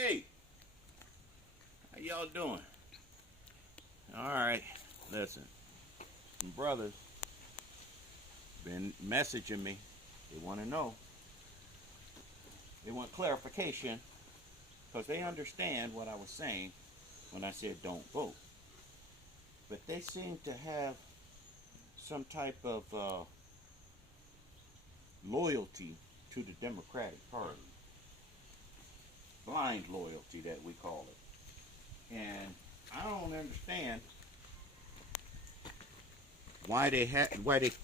Hey, how y'all doing? All right, listen, some brothers been messaging me. They want to know. They want clarification because they understand what I was saying when I said don't vote. But they seem to have some type of loyalty to the Democratic Party. Blind loyalty, that we call it. And I don't understand why they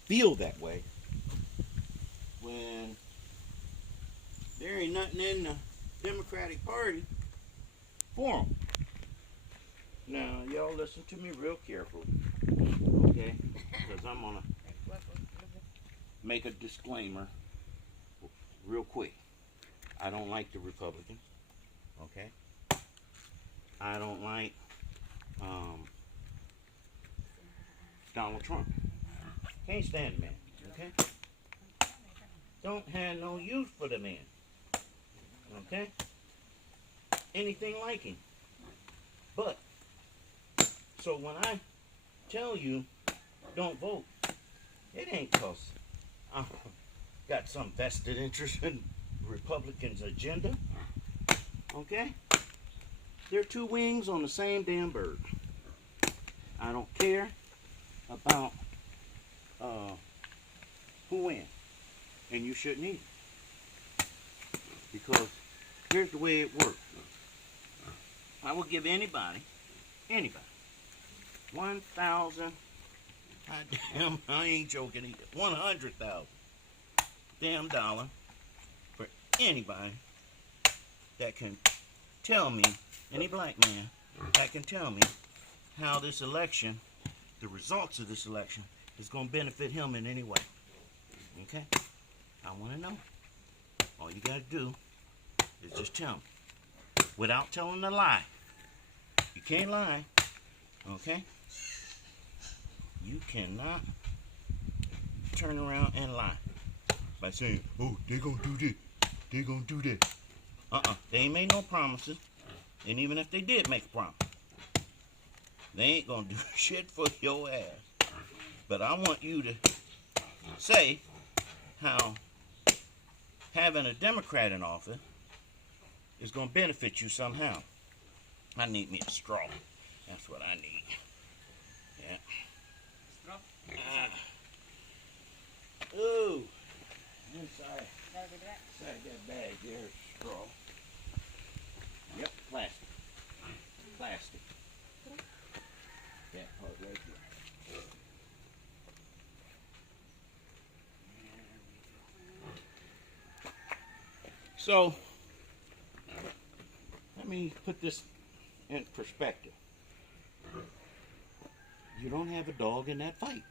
feel that way when there ain't nothing in the Democratic Party for them. Now, y'all listen to me real carefully, okay? Because I'm gonna make a disclaimer real quick. I don't like the Republicans, okay? I don't like Donald Trump. Can't stand the man, okay? Don't have no use for the man, okay? Anything like him. But, so when I tell you don't vote, it ain't because I got some vested interest in Republicans' agenda, okay? They're two wings on the same damn bird. I don't care about who wins, and you shouldn't either. Because here's the way it works. I will give anybody, 1,000, I ain't joking either, 100,000 damn dollar for anybody that can tell me, any black man that can tell me how this election, the results of this election, is going to benefit him in any way. Okay? I want to know. All you got to do is just tell me. Without telling a lie. You can't lie. Okay? You cannot turn around and lie by saying, oh, they're going to do this. They're going to do that. They ain't made no promises. And even if they did make a promise, they ain't going to do shit for your ass. But I want you to say how having a Democrat in office is going to benefit you somehow. I need me a straw. That's what I need. Yeah. Straw? Ooh. Inside that bag there's straw. Yep, plastic. Plastic. That part right there. So, let me put this in perspective. You don't have a dog in that fight.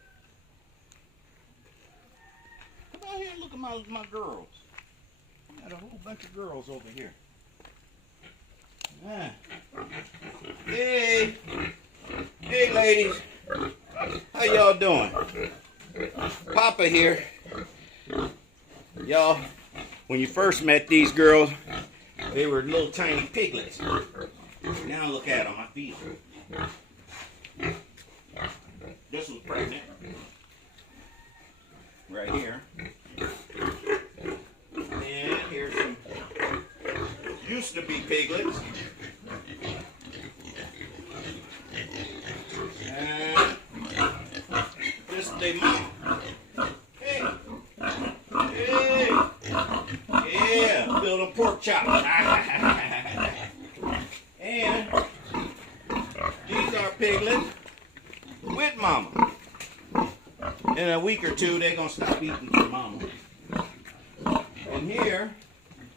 Come out here and look at my girls. I got a whole bunch of girls over here. Ah. Hey. Hey, ladies. How y'all doing? Papa here. Y'all, when you first met these girls, they were little tiny piglets. Now look at them. I feed them. This was pregnant. Right here. And here's some used to be piglets. And this is their mama. Hey. Hey. Yeah, build a pork chop. And these are piglets with mama. In a week or two, they're going to stop eating for mama. And here,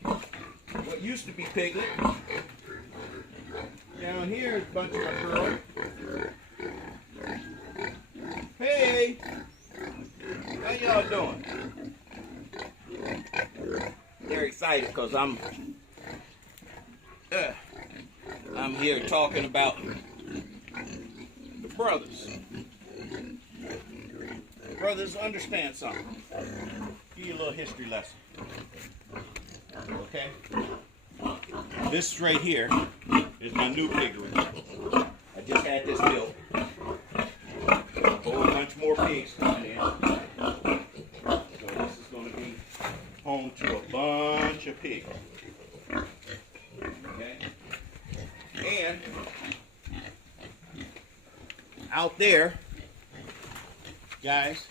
what used to be piglet. Down here is a bunch of my girls. Hey! How y'all doing? They're excited because I'm here talking about the brothers. Brothers, understand something. Give you a little history lesson. Okay? This right here is my new piggery. I just had this built. A whole bunch more pigs coming in. So this is going to be home to a bunch of pigs. Okay? And out there, guys,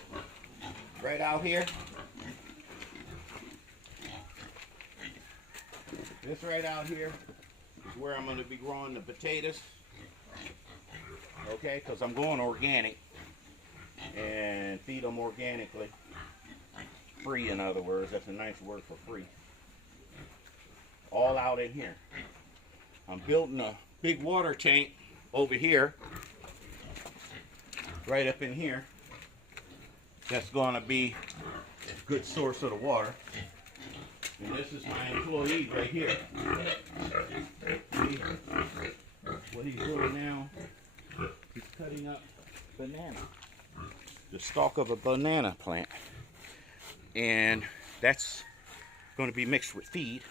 right out here, this right out here is where I'm going to be growing the potatoes. Okay, because I'm going organic and feed them organically. Free, in other words. That's a nice word for free. All out in here. I'm building a big water tank over here, right up in here. That's going to be a good source of the water. And this is my employee right here. See what he's doing now? He's cutting up banana. The stalk of a banana plant. And that's going to be mixed with feed.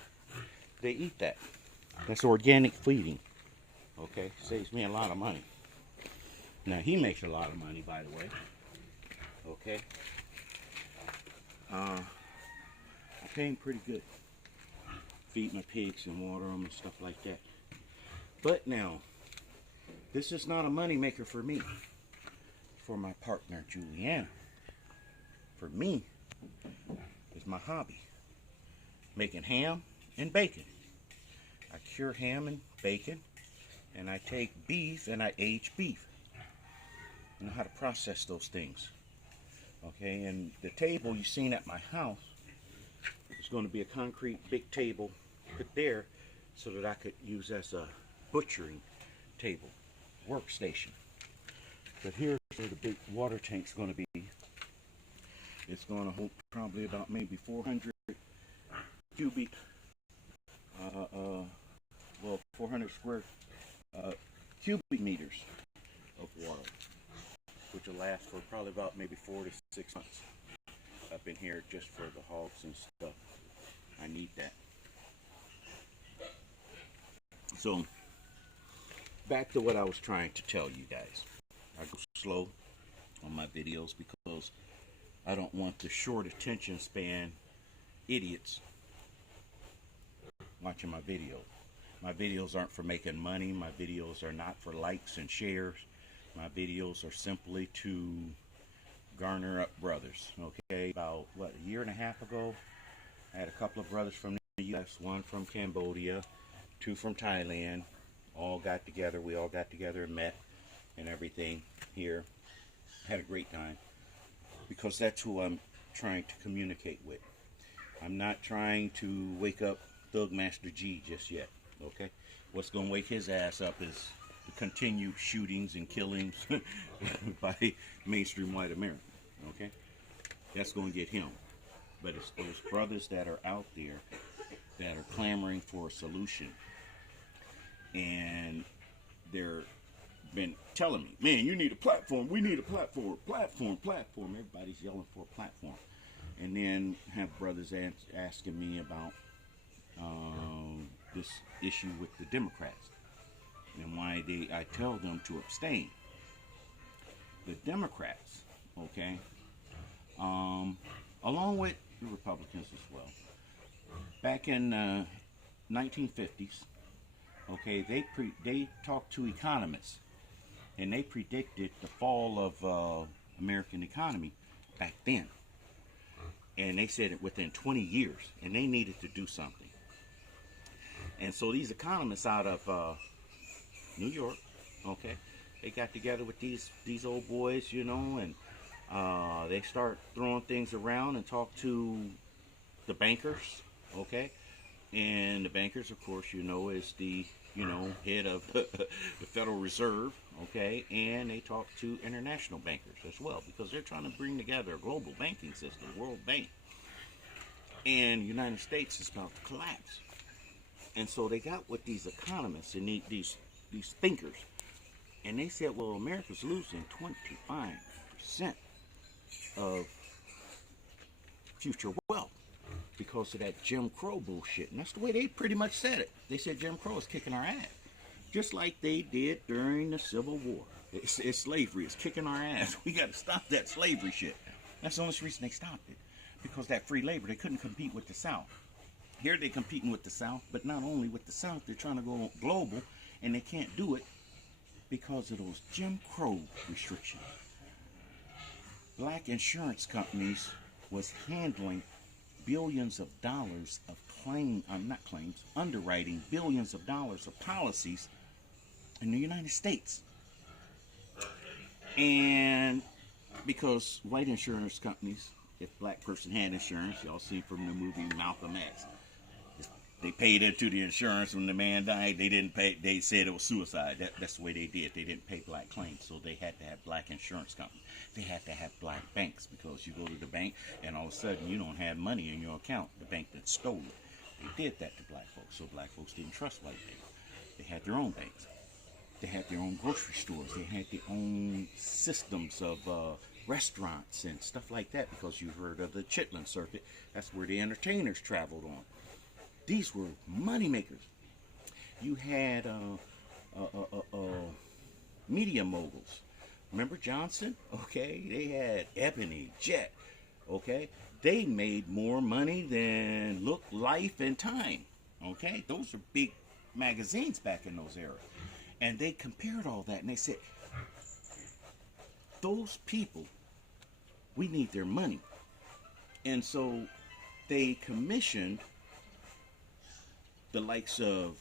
They eat that. That's organic feeding. Okay? Saves me a lot of money. Now, he makes a lot of money, by the way. Okay? I pay him pretty good. Feed my pigs and water them and stuff like that. But now, this is not a money maker for me. For my partner, Juliana. For me, it's my hobby. Making ham and bacon. I cure ham and bacon, and I take beef and I age beef. I know how to process those things. Okay, and the table you've seen at my house is going to be a concrete big table put there so that I could use as a butchering table, workstation. But here's where the big water tank's going to be. It's going to hold probably about maybe 400 cubic, 400 square cubic meters of water, which will last for probably about maybe 4 to 6 months up in here just for the hogs and stuff. I need that. So, back to what I was trying to tell you guys. I go slow on my videos because I don't want the short attention span idiots watching my videos. My videos aren't for making money. My videos are not for likes and shares. My videos are simply to garner up brothers. Okay, about what, a year and a half ago, I had a couple of brothers from the U.S., one from Cambodia, two from Thailand, all got together. We all got together and met and everything here. Had a great time because that's who I'm trying to communicate with. I'm not trying to wake up Thug Master G just yet. Okay, what's going to wake his ass up is the continued shootings and killings by mainstream white America. Okay, that's going to get him. But it's those brothers that are out there that are clamoring for a solution, and they're been telling me, man, you need a platform. We need a platform. Platform. Everybody's yelling for a platform. And then have brothers asking me about this issue with the Democrats and why I tell them to abstain. The Democrats, okay, along with the Republicans as well, back in 1950s, okay, they talked to economists and they predicted the fall of American economy back then. And they said it within 20 years, and they needed to do something. And so these economists out of New York, okay, they got together with these old boys, you know, and they start throwing things around and talk to the bankers, okay. And the bankers, of course, you know, is the, you know, head of the Federal Reserve, okay, and they talk to international bankers as well because they're trying to bring together a global banking system, World Bank. And the United States is about to collapse. And so they got with these economists and these thinkers, and they said, well, America's losing 25% of future wealth. because of that Jim Crow bullshit. And that's the way they pretty much said it. They said Jim Crow is kicking our ass. Just like they did during the Civil War. It's slavery. It's kicking our ass. We got to stop that slavery shit. That's the only reason they stopped it. Because that free labor, they couldn't compete with the South. Here they're competing with the South, but not only with the South, they're trying to go global, and they can't do it because of those Jim Crow restrictions. Black insurance companies was handling billions of dollars of underwriting billions of dollars of policies in the United States. And because white insurance companies, if black person had insurance, y'all see from the movie Malcolm X, they paid into the insurance when the man died. They didn't pay. They said it was suicide. That's the way they did. They didn't pay black claims, so they had to have black insurance companies. They had to have black banks, because you go to the bank and all of a sudden you don't have money in your account. The bank that stole it. They did that to black folks, so black folks didn't trust white banks. They had their own banks. They had their own grocery stores. They had their own systems of restaurants and stuff like that, because you heard of the Chitlin Circuit. That's where the entertainers traveled on. These were money makers. You had media moguls. Remember Johnson? Okay, they had Ebony, Jet. Okay, they made more money than Look, Life, and Time. Okay, those are big magazines back in those eras. And they compared all that, and they said, those people, we need their money. And so they commissioned the likes of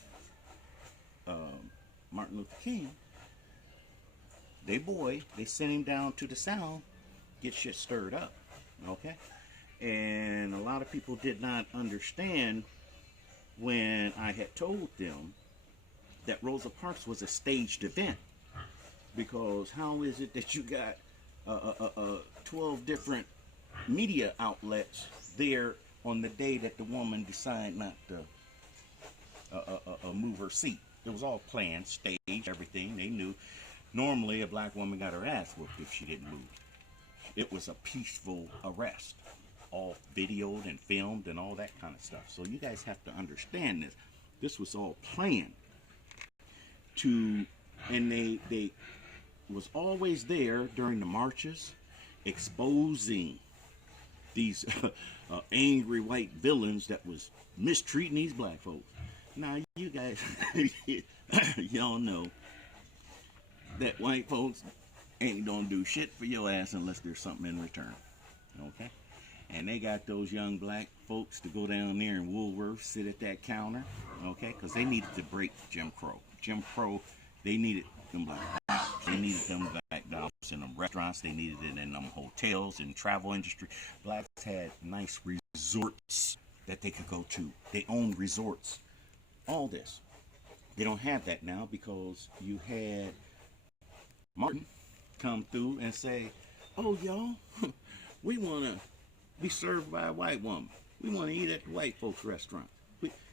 Martin Luther King. They sent him down to the South, get shit stirred up. Okay? And a lot of people did not understand when I had told them that Rosa Parks was a staged event. Because how is it that you got 12 different media outlets there on the day that the woman decided not to move her seat? It was all planned, staged, everything. They knew. Normally, a black woman got her ass whooped if she didn't move. It was a peaceful arrest, all videoed and filmed and all that kind of stuff. So you guys have to understand this. This was all planned. And they was always there during the marches, exposing these angry white villains that was mistreating these black folks. Now, you guys, y'all know that white folks ain't gonna do shit for your ass unless there's something in return. Okay? And they got those young black folks to go down there in Woolworth, sit at that counter, okay? Because they needed to break Jim Crow. Jim Crow, they needed them black dollars. They needed them black dollars in them restaurants. They needed it in them hotels and travel industry. Blacks had nice resorts that they could go to. They owned resorts. All this. They don't have that now because you had Martin come through and say, oh, y'all, we want to be served by a white woman. We want to eat at the white folks' restaurant.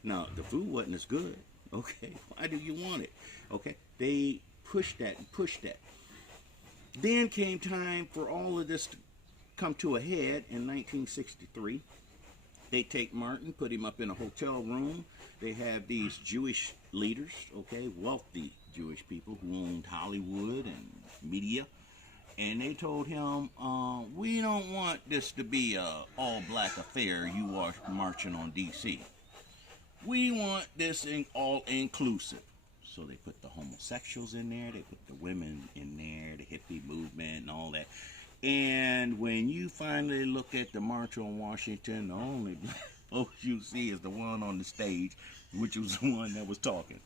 Now, the food wasn't as good. Okay, why do you want it? Okay, they pushed that and pushed that. Then came time for all of this to come to a head in 1963. They take Martin, put him up in a hotel room. They have these Jewish leaders, okay, wealthy Jewish people who owned Hollywood and media. And they told him, we don't want this to be a all-black affair. You are marching on D.C. We want this all-inclusive. So they put the homosexuals in there. They put the women in there, the hippie movement and all that. And when you finally look at the March on Washington, the only black folks you see is the one on the stage, which was the one that was talking.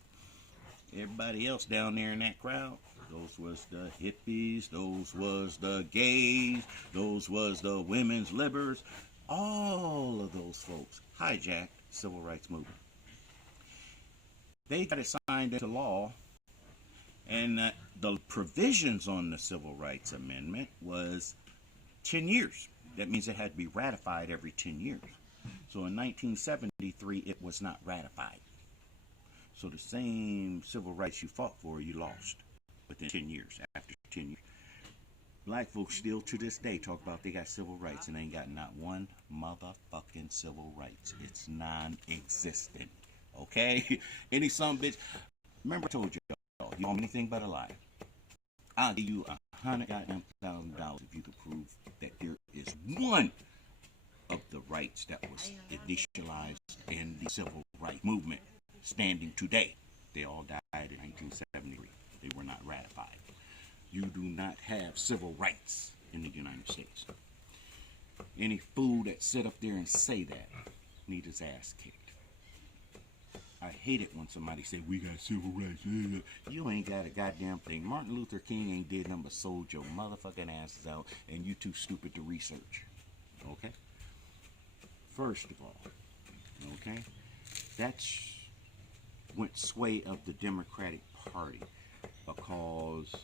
Everybody else down there in that crowd, those was the hippies, those was the gays, those was the women's libbers. All of those folks hijacked the civil rights movement. They got it signed into law, and the provisions on the Civil Rights Amendment was 10 years. That means it had to be ratified every 10 years. So in 1973, it was not ratified. So the same civil rights you fought for, you lost within 10 years, after 10 years. Black folks still to this day talk about they got civil rights and ain't got not one motherfucking civil rights. It's non-existent. Okay? Any son bitch. Remember I told y'all, you want anything but a lie. I'll give you $100,000 if you can prove that there is one of the rights that was initialized in the civil rights movement standing today. They all died in 1973. They were not ratified. You do not have civil rights in the United States. Any fool that sit up there and say that need his ass kicked. I hate it when somebody say we got civil rights. You ain't got a goddamn thing. Martin Luther King ain't did nothing but sold your motherfucking asses out, and you too stupid to research. Okay? First of all, okay, that's went sway of the Democratic Party because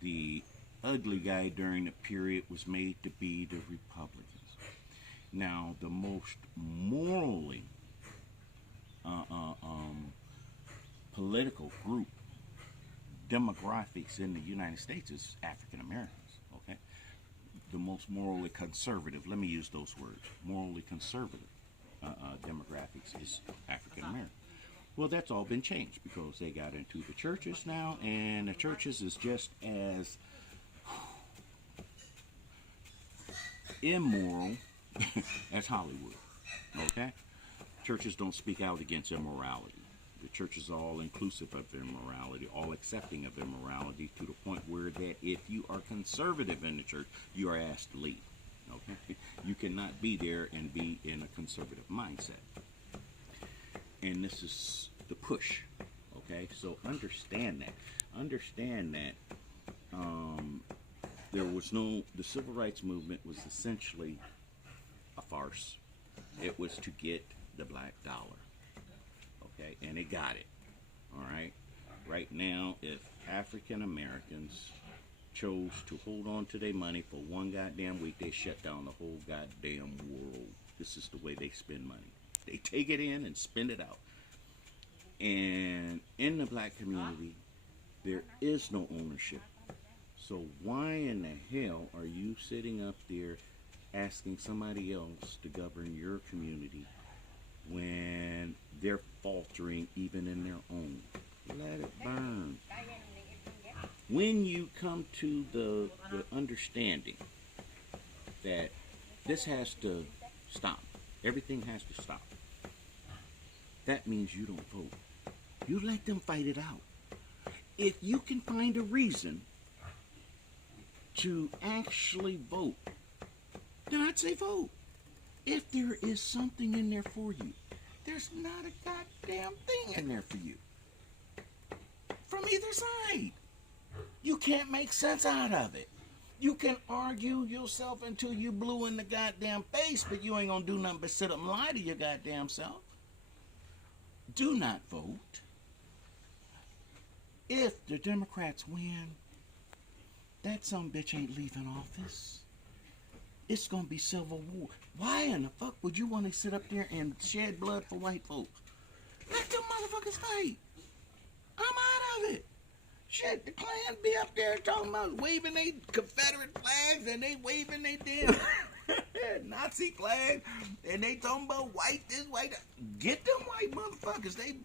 the ugly guy during the period was made to be the Republicans. Now, the most morally political group demographics in the United States is African Americans. Okay, the most morally conservative. Let me use those words. Morally conservative demographics is African American. Well, that's all been changed because they got into the churches now, and the churches is just as immoral as Hollywood. Okay? Churches don't speak out against immorality. The church is all inclusive of immorality, all accepting of immorality, to the point where that if you are conservative in the church, you are asked to leave. Okay? You cannot be there and be in a conservative mindset. And this is the push. Okay? So understand that. Understand that the civil rights movement was essentially a farce. It was to get the black dollar. Okay, and it got it. All right. Right now, if African Americans chose to hold on to their money for one goddamn week, they shut down the whole goddamn world. This is the way they spend money. They take it in and spend it out. And in the black community, there is no ownership. So why in the hell are you sitting up there asking somebody else to govern your community when they're faltering even in their own? Let it burn. When you come to the understanding that this has to stop, everything has to stop, that means you don't vote. You let them fight it out. If you can find a reason to actually vote, then I'd say vote. If there is something in there for you, there's not a goddamn thing in there for you. From either side. You can't make sense out of it. You can argue yourself until you blue in the goddamn face, but you ain't gonna do nothing but sit up and lie to your goddamn self. Do not vote. If the Democrats win, that some bitch ain't leaving office. It's gonna be civil war. Why in the fuck would you want to sit up there and shed blood for white folks? Let them motherfuckers fight. I'm out of it. Shit, the Klan be up there talking about waving their Confederate flags and they waving their damn Nazi flag and they talking about white this, white that. Get them white motherfuckers. They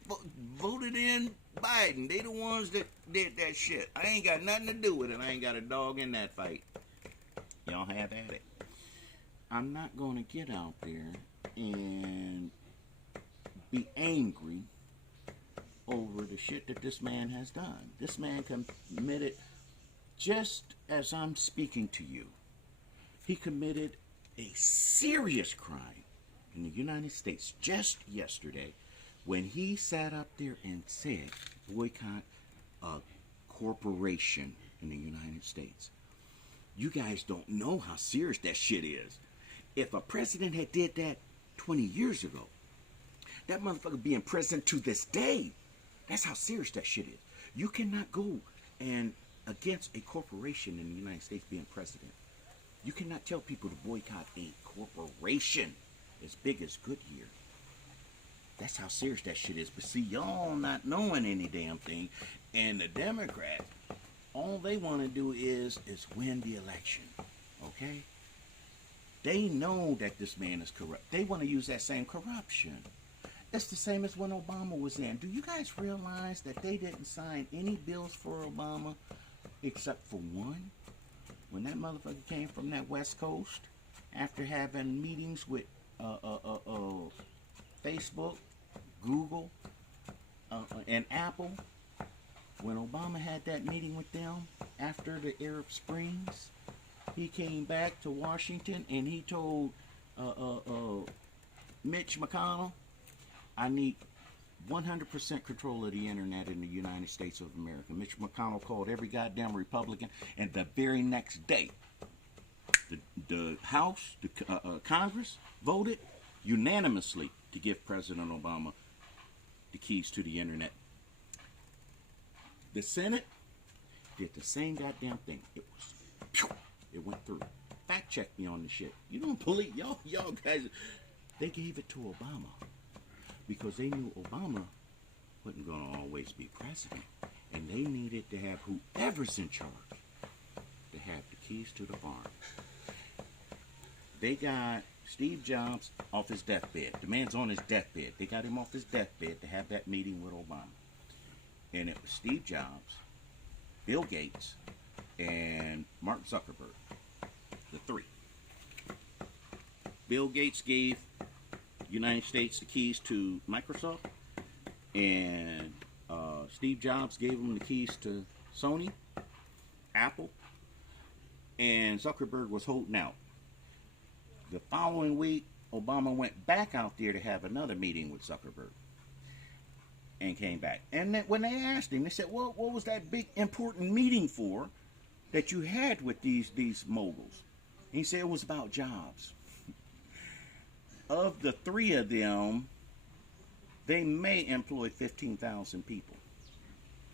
voted in Biden. They the ones that did that shit. I ain't got nothing to do with it. I ain't got a dog in that fight. Y'all have at it. I'm not going to get out there and be angry over the shit that this man has done. This man committed, just as I'm speaking to you, he committed a serious crime in the United States just yesterday when he sat up there and said, boycott a corporation in the United States. You guys don't know how serious that shit is. If a president had did that 20 years ago, that motherfucker being president to this day. That's how serious that shit is. You cannot go and against a corporation in the United States being president. You cannot tell people to boycott a corporation as big as Goodyear. That's how serious that shit is. But see, y'all not knowing any damn thing. And the Democrats, All they want to do is win the election. Okay? They know that this man is corrupt. They want to use that same corruption. It's the same as when Obama was in. Do you guys realize that they didn't sign any bills for Obama except for one? When that motherfucker came from that West Coast, after having meetings with Facebook, Google, and Apple, when Obama had that meeting with them after the Arab Springs, he came back to Washington and he told Mitch McConnell, I need 100% control of the internet in the United States of America. Mitch McConnell called every goddamn Republican, and the very next day, the House, the Congress voted unanimously to give President Obama the keys to the internet. The Senate did the same goddamn thing. It went through. Fact check me on the shit. You don't believe y'all guys? They gave it to Obama because they knew Obama wasn't going to always be president, and they needed to have whoever's in charge to have the keys to the farm. They got Steve Jobs off his deathbed. The man's on his deathbed. They got him off his deathbed to have that meeting with Obama. And it was Steve Jobs, Bill Gates, and Mark Zuckerberg. The three. Bill Gates gave United States the keys to Microsoft, and Steve Jobs gave them the keys to Sony, Apple, and Zuckerberg was holding out. The following week, Obama went back out there to have another meeting with Zuckerberg and came back. And then when they asked him, they said, well, what was that big important meeting for that you had with these moguls? And he said it was about jobs. Of the three of them, they may employ 15,000 people.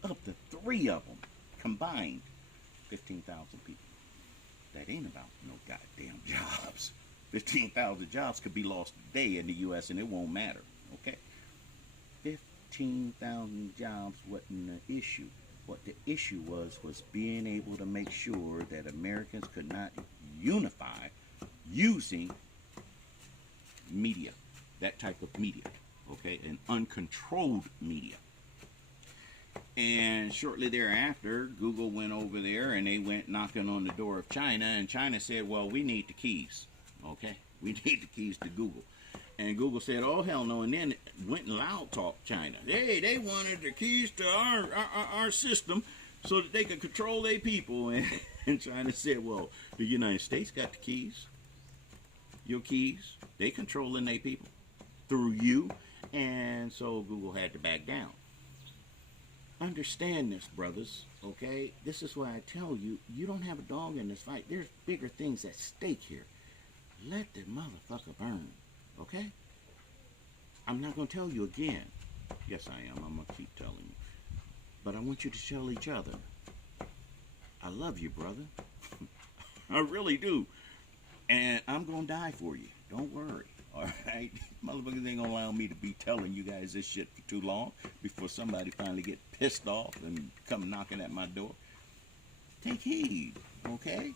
Of the three of them combined, 15,000 people. That ain't about no goddamn jobs. 15,000 jobs could be lost today in the U.S. and it won't matter. Okay? 15,000 jobs wasn't the issue. What the issue was being able to make sure that Americans could not unify using media, that type of media, okay, an uncontrolled media. And shortly thereafter, Google went over there and they went knocking on the door of China, and China said, well, we need the keys, okay, we need the keys to Google. And Google said, oh, hell no, and then went and loud talked China. Hey, they wanted the keys to our system so that they could control their people. And China said, well, the United States got the keys. Your keys, they controlling their people through you. And so Google had to back down. Understand this, brothers, okay? This is why I tell you, you don't have a dog in this fight. There's bigger things at stake here. Let the motherfucker burn. Okay? I'm not going to tell you again. Yes, I am. I'm going to keep telling you. But I want you to tell each other, I love you, brother. I really do. And I'm going to die for you. Don't worry. All right? Motherfuckers ain't going to allow me to be telling you guys this shit for too long before somebody finally get pissed off and come knocking at my door. Take heed. Okay?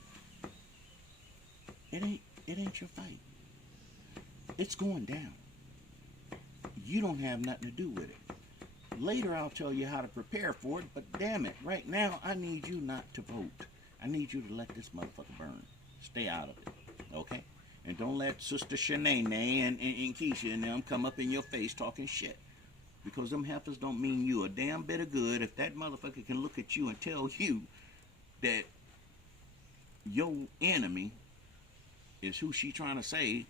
It ain't your fight. It's going down. You don't have nothing to do with it. Later I'll tell you how to prepare for it, but damn it, right now I need you not to vote. I need you to let this motherfucker burn. Stay out of it, okay? And don't let Sister Shanae and Keisha and them come up in your face talking shit. Because them heifers don't mean you a damn bit of good if that motherfucker can look at you and tell you that your enemy is who she trying to say,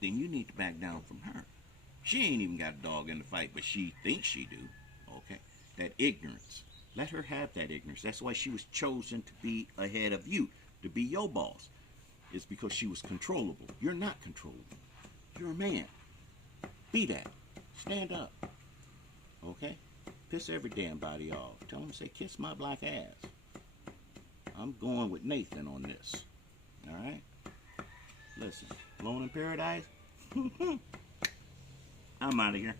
then you need to back down from her. She ain't even got a dog in the fight, but she thinks she do. Okay? That ignorance. Let her have that ignorance. That's why she was chosen to be ahead of you, to be your boss. It's because she was controllable. You're not controllable. You're a man. Be that. Stand up. Okay? Piss every damn body off. Tell them to say, kiss my black ass. I'm going with Nathan on this. Alright? Listen, Alone in Paradise? I'm out of here.